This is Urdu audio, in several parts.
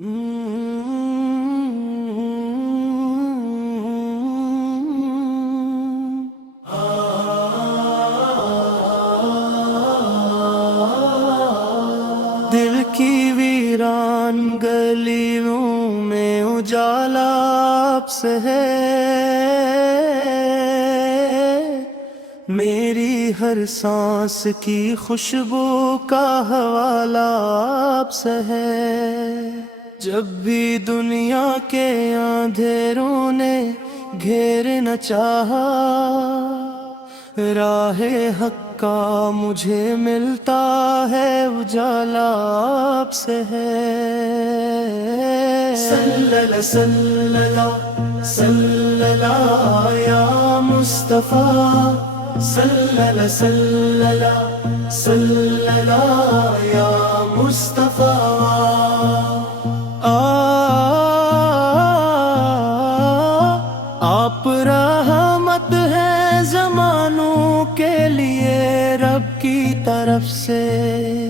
دل کی ویران گلیوں میں اجالا آپ سے ہے، میری ہر سانس کی خوشبو کا حوالہ آپ سے ہے۔ جب بھی دنیا کے اندھیروں نے گھیر نہ چاہا، راہ حق کا مجھے ملتا ہے اجالا آپ سے ہے۔ صلی اللہ صلی اللہ صلی اللہ یا مصطفیٰ، صلی اللہ صلی اللہ صلی اللہ یا مصطفیٰ۔ آپ رحمت ہے زمانوں کے لیے رب کی طرف سے،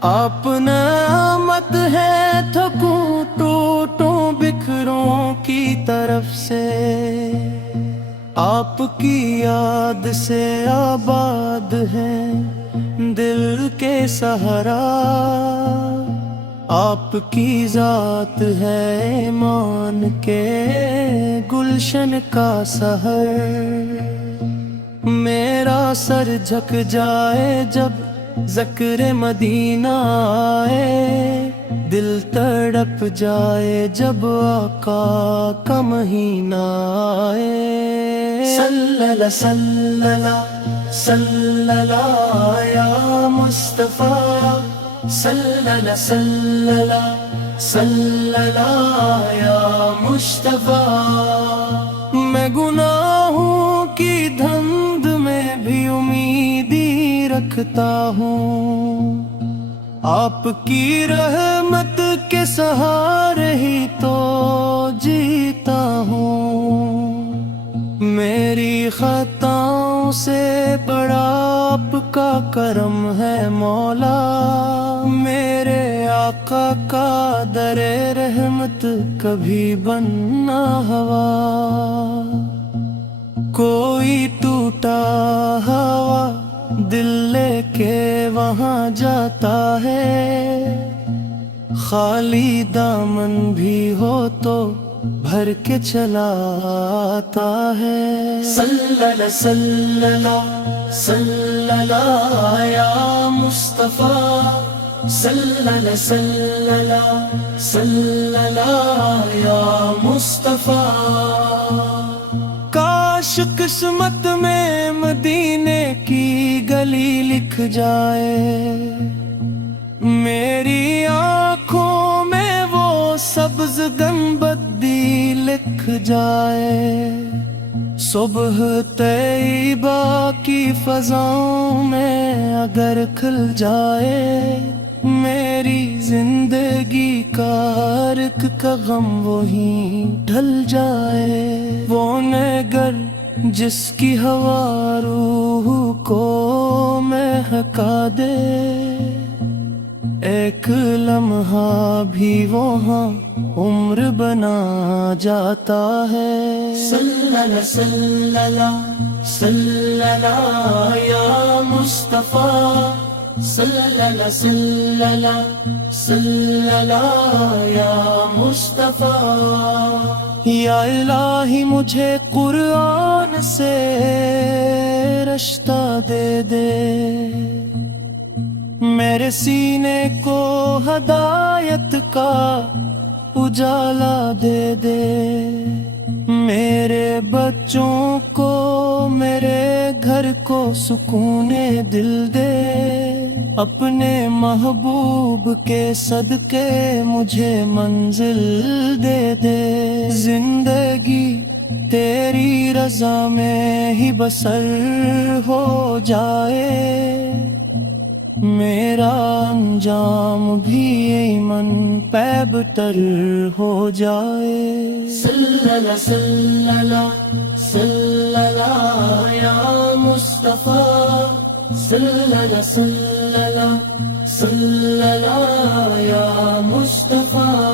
آپ نعمت ہے تھکوں ٹوٹوں بکھروں کی طرف سے، آپ کی یاد سے آباد ہیں دل کے صحرا، آپ کی ذات ہے ایمان کے گلشن کا سحر۔ میرا سر جھک جائے جب ذکر مدینہ آئے، دل تڑپ جائے جب آقا کا مہینہ آئے۔ صلی اللہ صلی اللہ صلی اللہ یا مصطفیٰ، صلی اللہ صلی اللہ صلی اللہ یا مصطفیٰ۔ میں گناہوں کی دھند میں بھی امیدی رکھتا ہوں، آپ کی رحمت کے سہارے ہی تو جیتا ہوں۔ میری خطاؤں سے بڑا آپ کا کرم ہے مولا، میرے آقا کا در رحمت کبھی بننا ہوا۔ کوئی ٹوٹا ہوا دل لے کے وہاں جاتا ہے، خالی دامن بھی ہو تو بھر کے چلا آتا ہے۔ صلی اللہ صلی اللہ صلی اللہ یا مصطفیٰ، صلی اللہ صلی اللہ صلی اللہ یا مصطفیٰ۔ کاش قسمت میں مدینے کی گلی لکھ جائے، میری آنکھوں میں وہ سبز گنبدی لکھ جائے، صبح طیبہ کی فضاؤں میں اگر کھل جائے، میری زندگی کا رک کا غم وہی ڈھل جائے۔ وہ نگر جس کی ہوا روح کو مہکا دے، ایک لمحہ بھی وہاں عمر بنا جاتا ہے۔ صلی اللہ صلی اللہ صلی اللہ یا مصطفیٰ، صلی اللہ صلی اللہ صلی اللہ یا مصطفیٰ۔ یا الہی مجھے قرآن سے رشتہ دے دے، میرے سینے کو ہدایت کا اجالا دے دے، میرے بچوں کو میرے گھر کو سکون دل دے، اپنے محبوب کے صدقے مجھے منزل دے دے۔ زندگی تیری رضا میں ہی بسر ہو جائے، میرا انجام بھی ایمن پیب تر ہو جائے۔ صلی اللہ صلی اللہ صلی اللہ یا مصطفیٰ، صلی اللہ صلی اللہ صلی اللہ یا مصطفیٰ۔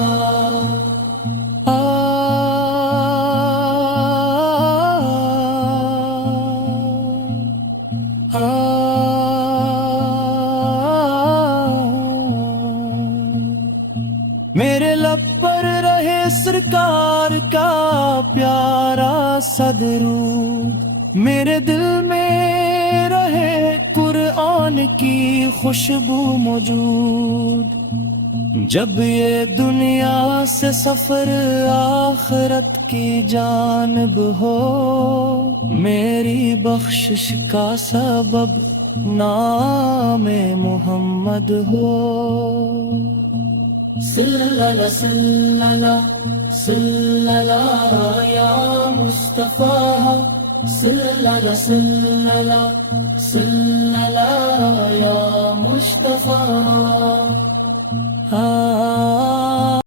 میرے لب پر رہے سرکار کا پیارا صدرود، میرے دل میں رہے قرآن کی خوشبو موجود، جب یہ دنیا سے سفر آخرت کی جانب ہو، میری بخشش کا سبب نام محمد ہو۔ صلی اللہ صلی اللہ صلی اللہ یا مصطفیٰ، صلی اللہ صلی اللہ صلی اللہ یا مصطفیٰ۔